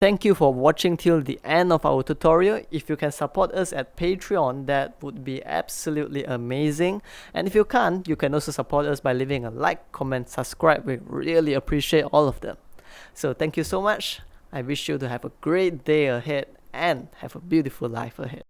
Thank you for watching till the end of our tutorial. If you can support us at Patreon, that would be absolutely amazing. And if you can't, you can also support us by leaving a like, comment, subscribe. We really appreciate all of them. So thank you so much. I wish you to have a great day ahead and have a beautiful life ahead.